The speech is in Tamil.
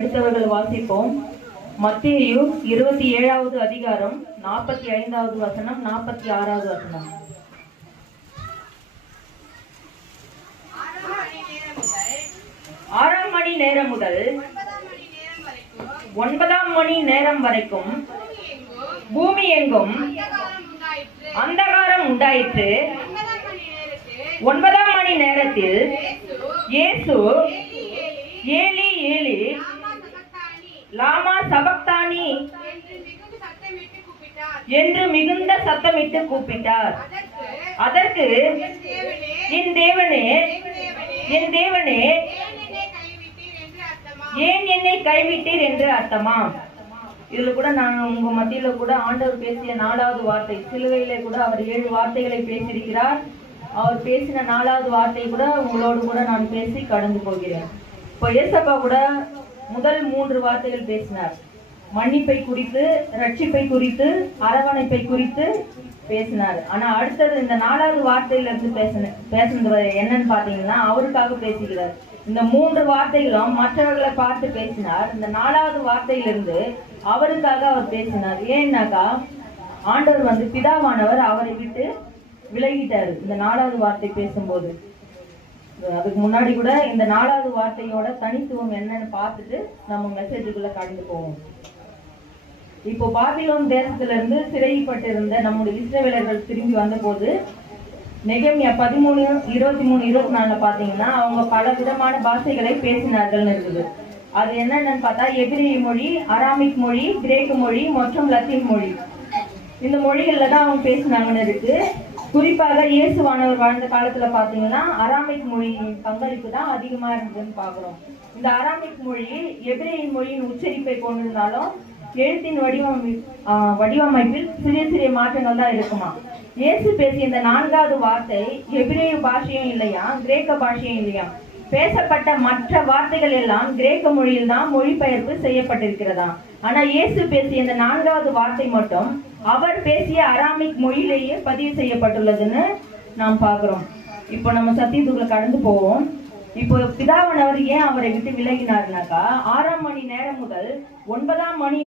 அடுத்தவர்கள் வாசிப்போம். மத்தேயு 27வது அதிகாரம் 45வது வசனம் 46வது வசனம். 6 மணி நேரம் முதல் 9 மணி நேரம் வரைக்கும் பூமி எங்கும் அந்தகாரம் உண்டாயிற்று. 9 மணி நேரத்தில் இயேசு ஏலி ஏலி லாமா சபக்தானி என்று மிகுந்த சத்தமிட்டு கூப்பிட்டார். அதற்கு என் தேவனே என் தேவனே ஏன் என்னை கைவிட்டீர் என்று அர்த்தமா? இதுல கூட நான் உங்க மத்தியில கூட ஆண்டவர் பேசிய 4வது வார்த்தை, சிலுவையிலே கூட அவர் 7 வார்த்தைகளை பேசியிருக்கிறார். அவர் பேசின 4வது வார்த்தை கூட உங்களோடு கூட நான் பேசி கடந்து போகிறேன். இப்போ ஏசப்பா கூட முதல் 3 வார்த்தைகள் பேசினார். மன்னிப்பை குறித்து, ரட்சிப்பை குறித்து, அரவணைப்பை குறித்து பேசினார். ஆனா அடுத்தது இந்த 4வது வார்த்தையில இருந்து பேசுனது என்னன்னு பாத்தீங்கன்னா அவருக்காக பேசுகிறார். இந்த 3 வார்த்தைகளும் மற்றவர்களை பார்த்து பேசினார். இந்த 4வது வார்த்தையிலிருந்து அவருக்காக அவர் பேசினார். ஏன்னாக்கா ஆண்டவர் பிதாவானவர் அவரை விட்டு விலகிட்டாரு இந்த 4வது வார்த்தை பேசும்போது. அதுக்கு முன்னாடி கூட இந்த 4வது வார்த்தையோட தனித்துவம் என்னன்னு பார்த்துட்டு நம்ம மெசேஜுக்குள்ள கடந்து போவோம். இப்போ பாபிலோன் தேசத்துல இருந்து சிறைப்பட்டிருந்த நம்முடைய இஸ்ரவேலர்கள் திரும்பி வந்த போது நெகேமியா 13, 23, 24 பாத்தீங்கன்னா அவங்க பல விதமான பாஷைகளை பேசினார்கள் இருக்குது. அது என்னன்னு பார்த்தா எபிரேய மொழி, அராமிக் மொழி, கிரேக்க மொழி மற்றும் லத்தீன் மொழி. இந்த மொழிகள்ல தான் அவங்க பேசினாங்கன்னு இருக்கு. குறிப்பாக இயேசுவானவர் வாழ்ந்த காலத்துல பாத்தீங்கன்னா அராமிக் மொழியின் பங்களிப்பு தான் அதிகமா இருந்ததுன்னு பாக்குறோம். இந்த அராமிக் மொழி எபிரேய மொழியின் உச்சரிப்பை கொண்டிருந்தாலும் எழுத்தின் வடிவமைப்பில் சிறிய சிறிய மாற்றங்கள் தான் இருக்குமா. இயேசு பேசிய இந்த 4வது வார்த்தை எபிரேய பாஷையும் இல்லையா, கிரேக்க பாஷையும் இல்லையா. பேசப்பட்ட மற்ற வார்த்தைகள் எல்லாம் கிரேக்க மொழியில் தான் மொழிபெயர்ப்பு செய்யப்பட்டிருக்கிறதா. ஆனா இயேசு பேசிய இந்த 4வது வார்த்தை மட்டும் அவர் பேசிய அராமிக் மொழியிலேயே பதிவு செய்யப்பட்டுள்ளதுன்னு நாம் பார்க்கிறோம். இப்போ நம்ம சத்தியத்துக்குள்ள கடந்து போவோம். இப்போ பிதாவானவர் ஏன் அவரை விட்டு விலகினார்னாக்கா 6 மணி நேரம் முதல் 9 மணி